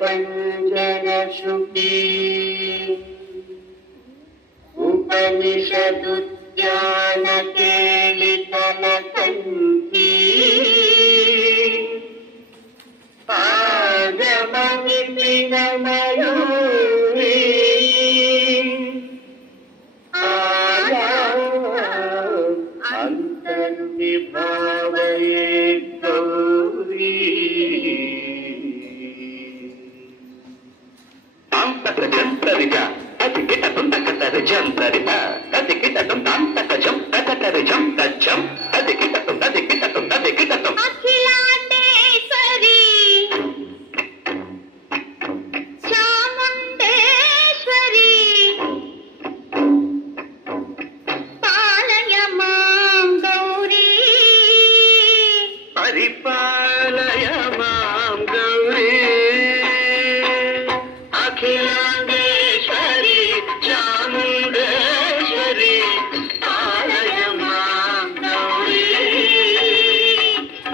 पंजरश्रुति उपनिषदुद्यानकेलितलकण्ठी आगमनिपिनमयूरी अंतर्विभावये गौरी जंतरिका अतिकिटं तकतरिजंतरिका अतिकिटं तांतकजं तकतरिजं तज्जं अतिकिटं अखिलांडेश्वरी चामुंडेश्वरी पालय मां गौरी परिपालय मां गौरी अखिलांडेश्वरी चामुंडेश्वरी पालय मां गौरी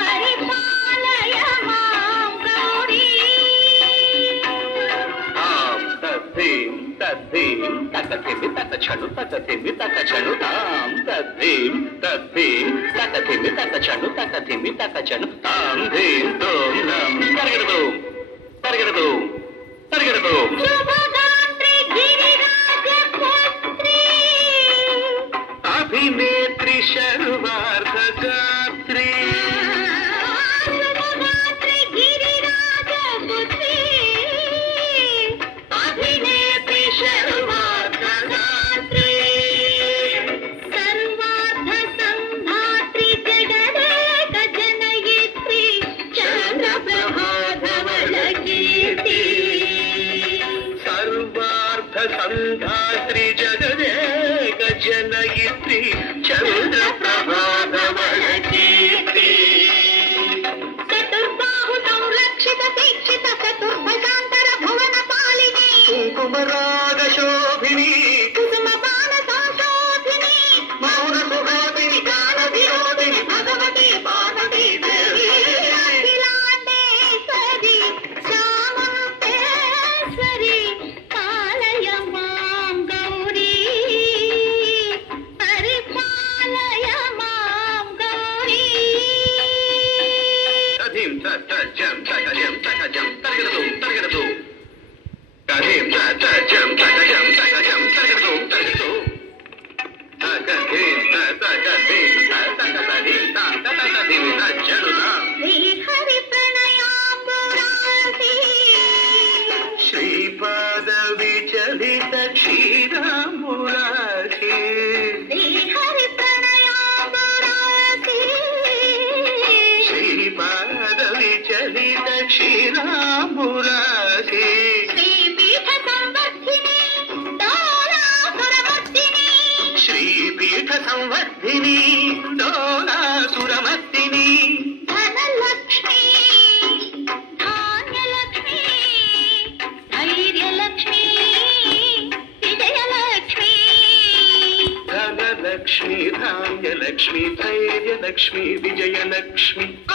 परिपालय मां गौरी आं तद्धीं तकथिमि तकछनु तकथिमि तकछनु तां तद्धीं तकथिमि तकछनु तकथिमि तकछनु तां धीं दों नं तर्गडदों शुभगात्री गिरिराजपुत्री अभिनेत्री शर्वार्धगात्री शुभगात्री गिरिराजपुत्री अभिनेत्री शर्वार्धगात्री सर्वार्थ संधात्री जगदेक जनयित्री चन्द्रप्रभाधवलकीर्ति सर्वार्थ संधात्री जगदेक जनयित्री चन्द्रप्रभाधवलकीर्ति चतुर्बाहु संरक्षित दीक्षित चतुर्भुजान्तर भुवन पालिनी कुङ्कुमराग शोभिनी कुसुम बाण संशोभिनी मौन सुहासिनी गान विनोदिनी भगवती पार्वती देवी अखिलांडेश्वरी चामुंडेश्वरी पालय मां गौरी परिपालय मां गौरी तधिं तजं तजं तजं तर्गदों तधिं तजं तजं तजं तर्गदों तर्गदीं तकतधिं तज्जनुतां श्रीहरि प्रणयाम्बुरासी श्रीपाद विचलित क्षीराम्बुरासी श्रीहरि प्रणयाम्बुरासी श्रीपाद विचलित क्षीराम्बुरासी श्रीपीठ संवर्धिनी डोलासुरमर्दिनी श्रीपीठ संवर्धिनी डोलासुरमर्दिनी धनलक्ष्मी धान्यलक्ष्मी धैर्यलक्ष्मी विजयलक्ष्मी धनलक्ष्मी धान्यलक्ष्मी धैर्यलक्ष्मी विजयलक्ष्मी आ